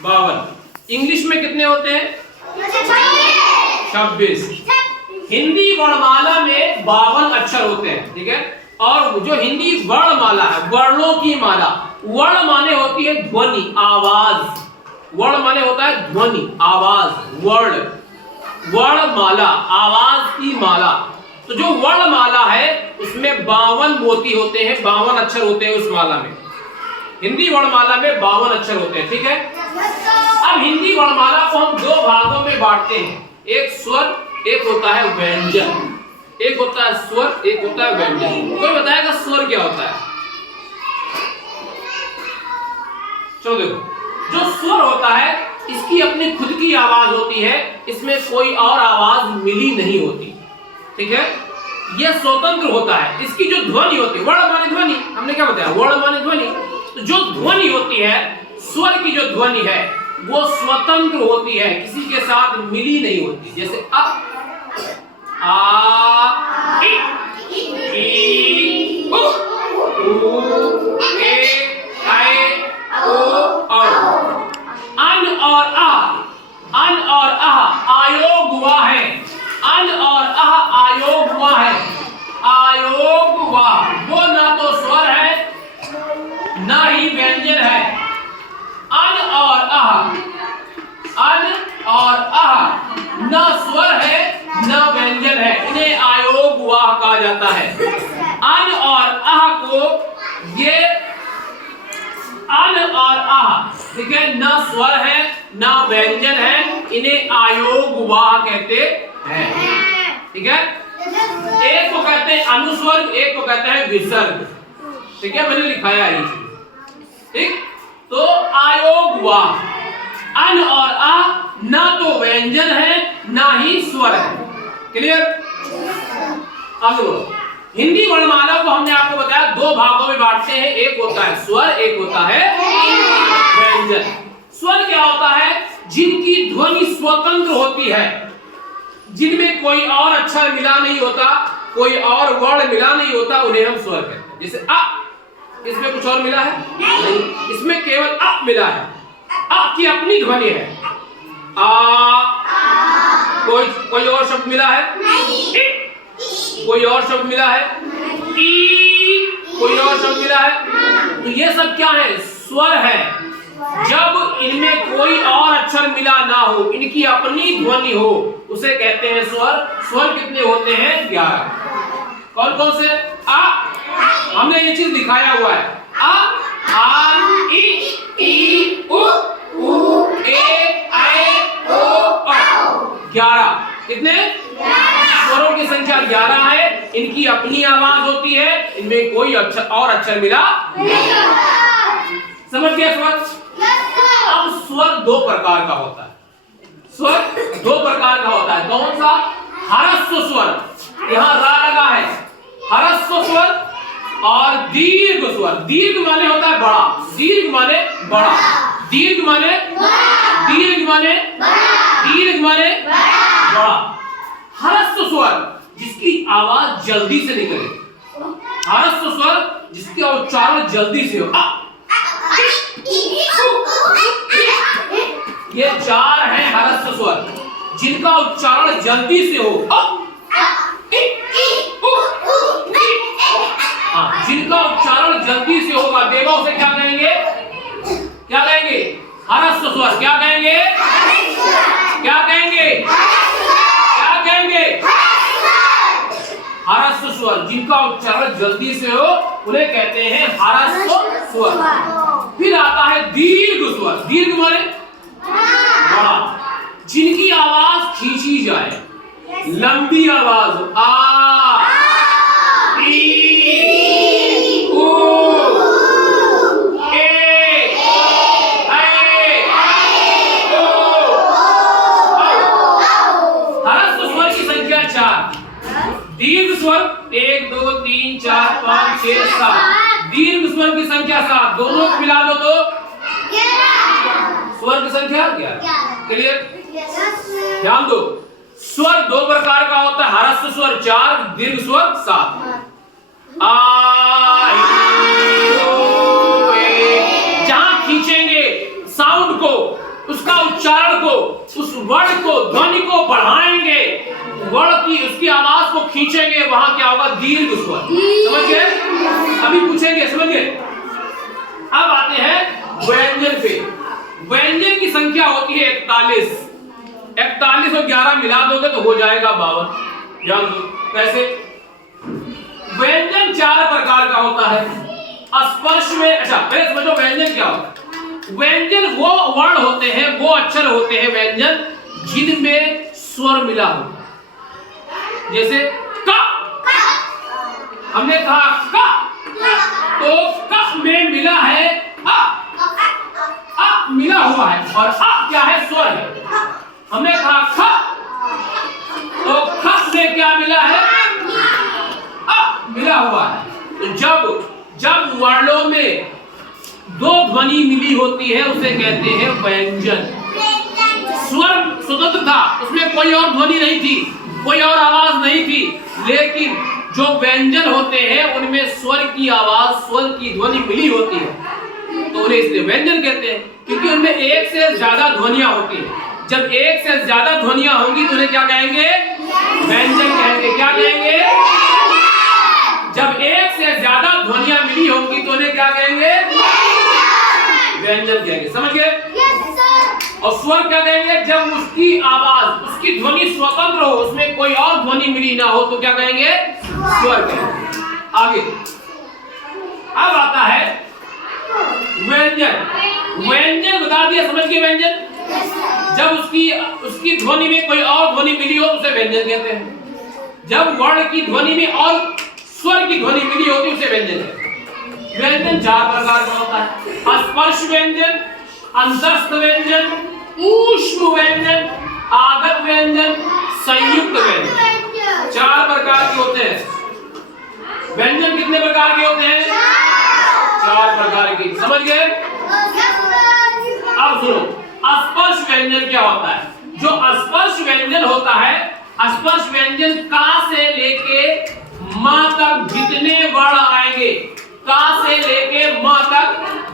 52। English में कितने होते हैं? 26। हिंदी वर्णमाला में 52 अक्षर होते हैं, ठीक है। और जो हिंदी वर्णमाला है, वर्णों की माला, वर्ण माने होती है ध्वनि, आवाज। वर्ण माने होता है ध्वनि, आवाज, वर्ण, वर्णमाला, आवाज की माला। तो जो वर्णमाला है उसमें 52 मोती होते हैं, 52 अक्षर होते हैं उस माला में। हिंदी वर्णमाला में 52 अक्षर होते हैं, ठीक है। अब हिंदी वर्णमाला को हम दो भागों में बांटते हैं, एक स्वर, एक होता है व्यंजन। एक होता है स्वर, एक होता है व्यंजन। कोई बताएगा स्वर क्या होता है? चलो देखो, जो स्वर होता है इसकी अपनी खुद की आवाज होती है, इसमें कोई और आवाज मिली नहीं होती, ठीक है। यह स्वतंत्र होता है। इसकी जो ध्वनि होती है, वर्ण माने ध्वनि, हमने क्या बताया, वर्ण माने ध्वनि। तो जो ध्वनि होती है, स्वर की जो ध्वनि है वो स्वतंत्र होती है, किसी के साथ मिली नहीं होती। जैसे अ, आ, ई, उ, ए, ऐ, ओ, औ। अन और आ, अन और आह आयोग हुआ है, अन और आह आयोग हुआ है, आयोग हुआ। वो ना तो स्वर है ना ही व्यंजन है। अन और आह, अन और आह ना स्वर है ना व्यंजन है, इन्हें आयोग हुआ कहा जाता है। अन और आह को, ये अन और आह, ठीक है, ना स्वर है ना व्यंजन है, इन्हें आयोग वाह कहते हैं, ठीक है। एक को कहते हैं अनुस्वर्ग, एक को कहते हैं विसर्ग, ठीक है, मैंने लिखाया है ये चीज, ठीक। तो आयोग वाह, अन और आ ना तो व्यंजन है ना ही स्वर है। क्लियर? आगे बोलो। हिंदी वर्णमाला को हमने आपको बताया दो भागों में बांटते हैं, एक होता है स्वर, एक होता है व्यंजन। स्वर क्या होता है? जिनकी ध्वनि स्वतंत्र होती है, जिनमें कोई और अक्षर मिला नहीं होता, कोई और वर्ण मिला नहीं होता, उन्हें हम स्वर कहते हैं। जैसे अ, इसमें कुछ और मिला है? नहीं, इसमें केवल अ मिला है। अ की अपनी ध्वनि है। आ, कोई और शब्द मिला है? कोई और शब्द मिला है? ई, कोई और शब्द मिला है? तो ये सब क्या है? स्वर है। जब इनमें कोई और अक्षर मिला ना हो, इनकी अपनी ध्वनि हो, उसे कहते हैं स्वर। स्वर कितने होते हैं? 11। कौन कौन से? आ, हमने ये चीज दिखाया हुआ है। आ, ई, उ, ए, ऐ, ओ, औ। 11। कितने? स्वरों की संख्या 11 है। इनकी अपनी आवाज होती है, इनमें कोई और अक्षर मिला नहीं। समझ गया स्वर? अब स्वर दो प्रकार का होता है। स्वर दो प्रकार का होता है। कौन सा? ह्रस्व स्वर, यहाँ रा लगा है, ह्रस्व स्वर, और दीर्घ स्वर। दीर्घ माने होता है बड़ा, दीर्घ माने बड़ा, दीर्घ माने, दीर्घ माने, दीर्घ माने बड़ा। ह्रस्व स्वर जिसकी आवाज जल्दी से निकले, ह्रस्व स्वर जिसका उच्चारण जल्दी से हो। ये 4 हैं ह्रस्व स्वर जिनका उच्चारण जल्दी से हो। जिनका उच्चारण जल्दी से होगा, देवा उसे क्या कहेंगे? क्या कहेंगे? ह्रस्व स्वर। क्या कहेंगे? क्या कहेंगे? क्या कहेंगे? ह्रस्व स्वर जिनका उच्चारण जल्दी से हो, उन्हें कहते हैं ह्रस्व स्वर। फिर आता है दीर्घ स्वर। दीर्घ माने बड़ा, जिनकी आवाज खींची जाए, लंबी आवाज हो। आ, ई, उ, ए, ऐ, ओ, औ। ह्रस्व स्वर की संख्या 4। दीर्घ स्वर 1 2 3 4 5 6 7। दीर्घ स्वर की संख्या 7। दोनों को मिला दो तो स्वर की संख्या 11। क्लियर? ध्यान दो, स्वर दो प्रकार का होता है। ह्रस्व स्वर 4, दीर्घ स्वर 7। आ, ई, ओ, ए। जहां खींचेंगे साउंड को, वर्ड को, ध्वनि को बढ़ाएंगे, वर्ड की उसकी आवाज को खींचेंगे, वहां क्या होगा? दीर्घ स्वर। समझ गए? अभी पूछेंगे, समझ गए? अब आते हैं व्यंजन पे। व्यंजन की संख्या होती है 41। 41 और 11 मिला दोगे तो हो जाएगा 52। जान दो कैसे? व्यंजन 4 प्रकार का होता है। स्पर्श में, अच्छा पहले समझो व्यंजन क्या होता है। व्यंजन वो वर्ण होते हैं, वो अक्षर होते हैं व्यंजन जिनमें स्वर मिला हो। जैसे क, हमने कहा क, तो क में मिला है अ मिला हुआ है, और अ क्या है? स्वर है। हमने कहा ख, तो ख में क्या मिला है? अ मिला हुआ है। तो जब वर्णों में दो ध्वनि मिली होती है उसे कहते हैं व्यंजन। स्वर स्वतंत्र था, उसमें कोई और ध्वनि नहीं थी, कोई और आवाज नहीं थी, लेकिन जो व्यंजन होते हैं उनमें स्वर की आवाज, स्वर की ध्वनि मिली होती है, तो उन्हें इसलिए व्यंजन कहते हैं, क्योंकि उनमें एक से ज्यादा ध्वनियां होती हैं। जब एक से ज्यादा ध्वनियां होंगी तो उन्हें क्या कहेंगे? व्यंजन कहेंगे। क्या कहेंगे? जब एक से ज्यादा ध्वनियां मिली होंगी तो उन्हें क्या कहेंगे? व्यंजन कहेंगे। समझ गए? और स्वर क्या कहेंगे? जब उसकी आवाज, उसकी ध्वनि स्वतंत्र हो, उसमें कोई और ध्वनि मिली ना हो तो क्या कहेंगे? स्वर कहेंगे। आगे अब आता है व्यंजन। व्यंजन बता दिया, समझ गए? व्यंजन जब उसकी ध्वनि में कोई और ध्वनि मिली हो उसे व्यंजन कहते हैं। जब वर्ण की ध्वनि में और स्वर की ध्वनि मिली होती उसे व्यंजन कहते हैं। व्यंजन 4 प्रकार का होता है। स्पर्श व्यंजन, अंतस्थ व्यंजन, ऊष्म व्यंजन, आगत व्यंजन, संयुक्त व्यंजन। 4 प्रकार के होते हैं। व्यंजन कितने प्रकार के होते हैं? 4 प्रकार के। समझ गए? अब सुनो, स्पर्श व्यंजन क्या होता है? जो स्पर्श व्यंजन होता है, स्पर्श व्यंजन का से लेके मां तक जितने वर्ण आएंगे, का से लेके मां तक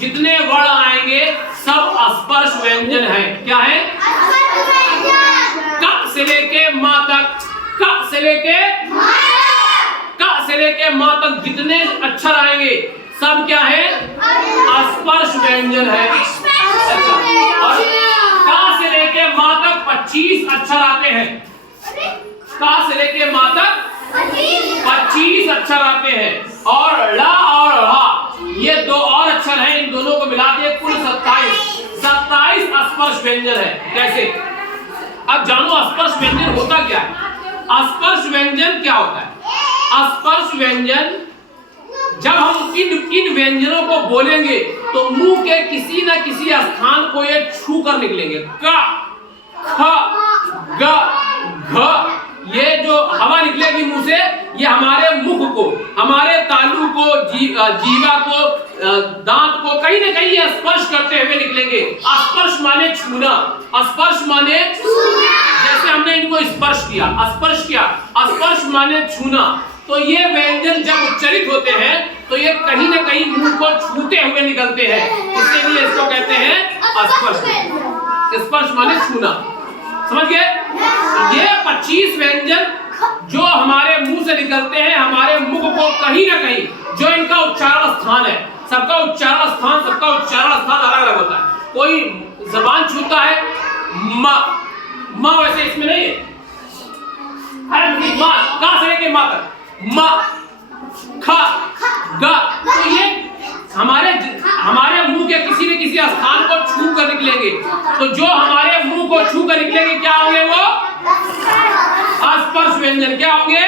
जितने वर्ण आएंगे सब स्पर्श व्यंजन है। क्या है? क से लेके मां तक, क से लेके मां तक जितने अक्षर आएंगे सब क्या है? स्पर्श व्यंजन है। अच्छा, और का से लेके मां तक 25 अक्षर आते हैं। का से लेके मां तक 25 अक्षर आते हैं, और ला और रा ये 2 और अक्षर हैं, इन दोनों को मिला के कुल 27 स्पर्श व्यंजन है। कैसे? अब जानो स्पर्श व्यंजन होता क्या है। स्पर्श व्यंजन क्या होता है? स्पर्श व्यंजन जब हम इन व्यंजनों को बोलेंगे तो मुंह के किसी न किसी स्थान को ये छू कर निकलेंगे। क, ख, ग, घ, ये जो हवा निकलेगी मुंह से, ये हमारे मुख को, हमारे तालु को, जीवा को, दांत को कहीं न कहीं ये स्पर्श करते हुए निकलेंगे। स्पर्श माने छूना, स्पर्श माने जैसे हमने इनको स्पर्श किया, स्पर्श किया, स्पर्श माने छूना। तो ये व्यंजन जब उच्चारित होते हैं तो ये कहीं न कहीं मुंह को छूते हुए निकलते हैं, इसलिए इसको कहते हैं स्पर्श। स्पर्श माने छूना। समझ गए? ये 25 व्यंजन जो हमारे मुंह से निकलते हैं, हमारे मुख को कहीं ना कहीं जो इनका उच्चारण स्थान है, सबका उच्चारण स्थान अलग अलग होता है। कोई जबान छूता है मां, वैसे इसमें नहीं है। अरे मां, का से लेके मां तक, मां, ख, ग, तो ये हमारे मुंह के किसी न किसी स्थान को छू कर निकलेंगे। तो जो हमारे मुंह को छू कर निकलेंगे क्या होंगे? वो स्पर्श व्यंजन। क्या होंगे?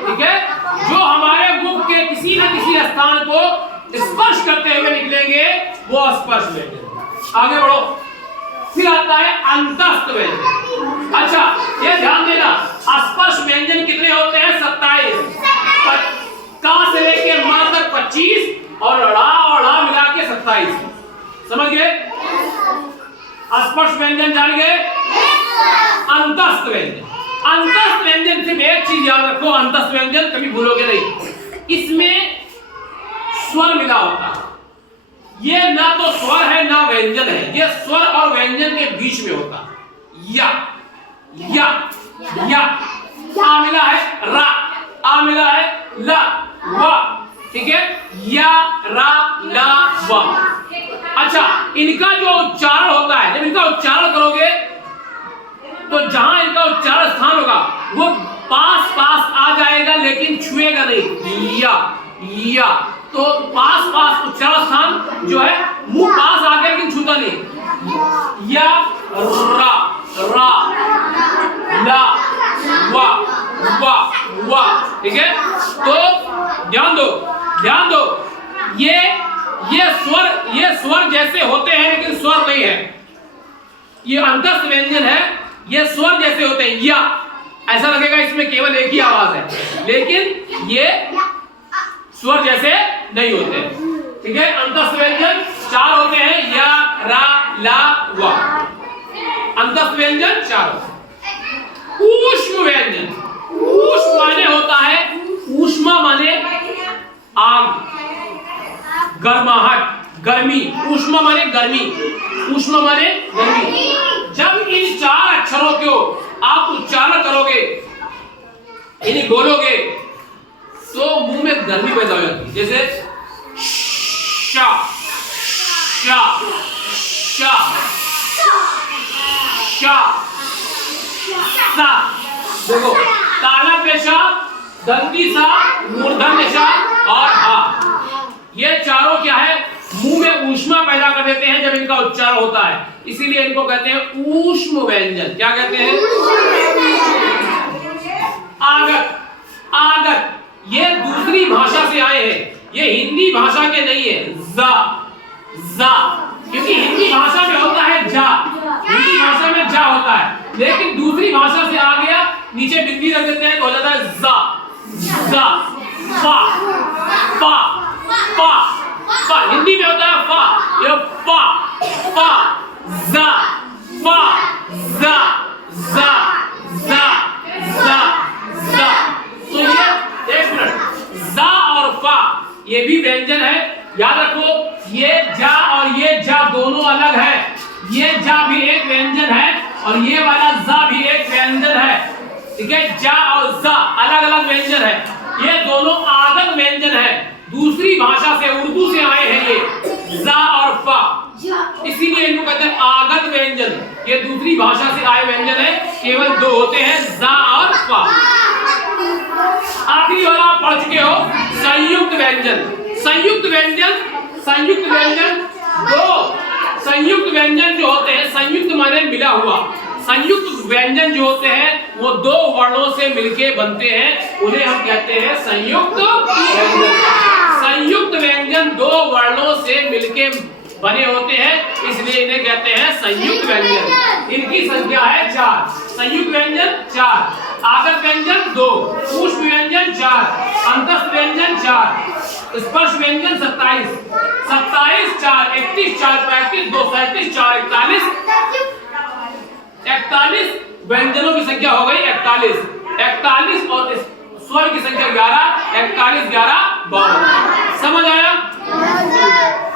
ठीक है, जो हमारे मुख के किसी न किसी स्थान को स्पर्श करते हुए निकलेंगे वो स्पर्श व्यंजन। आगे बढ़ो। फिर आता है अंतस्थ व्यंजन। अच्छा, ये ध्यान देना, स्पर्श व्यंजन कितने होते हैं? 27। का से लेके मां तक 25 और ड़ा मिला के 27। समझ गए? स्पर्श व्यंजन जान गए? अंतस्थ व्यंजन। अंतस्थ व्यंजन सिर्फ एक चीज याद रखो, अंतस्थ व्यंजन कभी भूलोगे नहीं, इसमें स्वर मिला होता है। ये ना तो स्वर है ना व्यंजन है, ये स्वर और व्यंजन के बीच में होता है। या या या, आ मिला है रा, आ मिला है ला, वा, ठीक है, या रा ला वा। अच्छा, इनका जो उच्चारण होता है, जब इनका उच्चारण करोगे तो जहां इनका उच्चारण स्थान होगा वो पास पास आ जाएगा लेकिन छुएगा नहीं। या तो पास पास उच्चारण स्थान जो है मुंह पास आ गया लेकिन छूता नहीं। या रा रा ला वा वा वा, ठीक है। तो ध्यान दो ध्यान दो, ये स्वर जैसे होते हैं लेकिन स्वर नहीं है। ये अंतस्थ व्यंजन है, ये स्वर जैसे होते हैं। या ऐसा लगेगा इसमें केवल एक ही आवाज है, लेकिन ये स्वर जैसे नहीं होते, ठीक है। अंतस्थ व्यंजन 4 होते हैं, या रा ला वा। अंतस्थ व्यंजन 4 होते हैं। ऊष्म व्यंजन, ऊष्म माने होता है, ऊष्मा माने आग, गर्माहट, गर्मी। ऊष्मा माने गर्मी, ऊष्मा माने गर्मी। जब इन 4 अक्षरों को आप उच्चारण करोगे, इन्हें बोलोगे, तो मुंह में गर्मी पैदा हो जाती है। जैसे शा शा शा शा सा, देखो ताला पेशा, दंती सा, मूर्धन्य सा और हा, ये चारों क्या है, मुंह में ऊष्मा पैदा कर देते हैं जब इनका उच्चारण होता है। इसीलिए इनको कहते हैं ऊष्म व्यंजन। क्या कहते हैं? आगत, आगत, ये दूसरी भाषा से आए हैं, ये हिंदी भाषा के नहीं है। जा जा, क्योंकि हिंदी भाषा में होता है जा, हिंदी भाषा में जा होता है, लेकिन दूसरी भाषा से आ गया, नीचे बिंदी रख देते हैं तो हो जाता है जा जा, फा फा फा फा। हिंदी में होता है फा, ये फा फा जा फा जा जा जा जा जा। तो ये एक मिनट, जा और फा ये भी व्यंजन है, याद रखो। ये जा और ये जा दोनों अलग है, ये जा भी एक व्यंजन है और ये वाला जा भी एक व्यंजन है, ठीक है। जा और जा अलग अलग व्यंजन है, ये दोनों आगत व्यंजन है, दूसरी भाषा से, उर्दू से आए हैं ये जा और फा, इसीलिए इनको कहते हैं आगत व्यंजन। ये दूसरी भाषा से आए व्यंजन है, केवल 2 होते हैं, जा और फा। आखिरी वाला आप पढ़ चुके हो, संयुक्त व्यंजन। संयुक्त व्यंजन, संयुक्त व्यंजन 2 संयुक्त व्यंजन जो होते हैं, संयुक्त माने मिला हुआ, संयुक्त व्यंजन जो होते हैं वो 2 वर्णों से मिलके बनते हैं, उन्हें हम कहते हैं संयुक्त व्यंजन। संयुक्त व्यंजन 2 वर्णों से मिलके बने होते हैं, इसलिए इन्हें कहते हैं संयुक्त व्यंजन। इनकी संख्या है 4। संयुक्त व्यंजन 4, आगत व्यंजन 2, ऊष्म व्यंजन 4, अंतस्थ व्यंजन 4, स्पर्श व्यंजन 27, 27 4 31 4 35 2 37 4 41, 41 व्यंजनों की संख्या हो गई 41, 41 और स्वर की संख्या 11, 41 11 52। समझ आया?